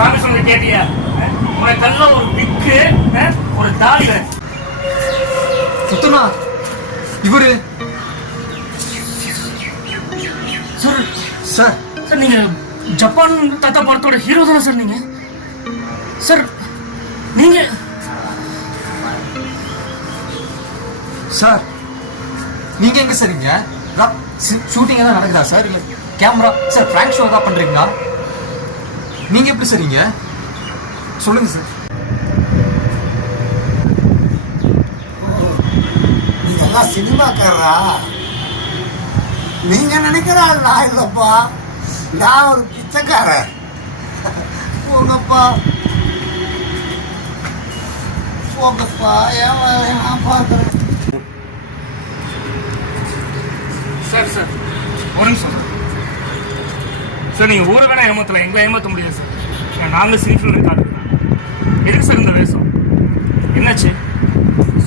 சாமி சொன்னது கேட்டியா? உனக்கெல்லாம் ஒரு பிக்கு, ஒரு தாலிக. சுத்தமா இவரு சார் சார் சார் நீங்க ஜப்பான் தாத்தா படத்தோட ஹீரோ தானே சார் நீங்க? சார் நீங்க சார் நீங்க எங்க சரிங்க? ஷூட்டிங் ஏதாவது நடக்குதா சார்? இல்ல கேமரா சார் பிராங்க் ஷோ தான் பண்றீங்களா? நீங்க எப்படி சரிங்க? சொல்லுங்க சார். இதெல்லாம் சினிமாக்காரரா? நீங்க நினைக்கிறா நான் இல்லப்பா, நான் ஒரு பிச்சைக்காரன். போங்கப்பா போங்கப்பா, ஏன் நான் பார்க்குறேன். சார் சார் ஒரு நிமிஷம் சார். நீங்க ஊரை வேணா ஏமாத்தலாம், எங்களை ஏமாற்ற முடியாது சார். நாங்க சினிஃபில் இருக்காது. எதுக்கு சார் இந்த வேஷம்? என்னாச்சு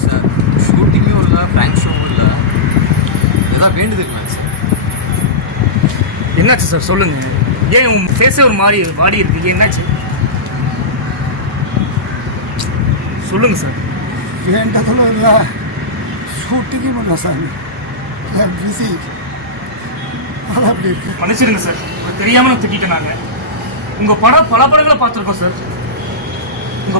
சார் ஷூட்டிங்கும் இல்லை, பிராங்க் ஷோவும் இல்லை, ஏதாவது வேண்டுதுங்களா சார்? என்னாச்சு சார் சொல்லுங்க. ஏன் உங்க ஃபேஸே ஒரு மாதிரி வாடி இருக்கு? என்னாச்சு சொல்லுங்க சார். வேண்டதும் இல்லை, ஷூட்டிங்கும் இல்லை சாமி, பிஸி. அது அப்படி இருக்கு. மன்னிச்சிருங்க சார், தெரியாம திட்டிட்டேன். நாங்க உங்க படம் பல படங்களை பார்த்துருக்கோம் சார். உங்க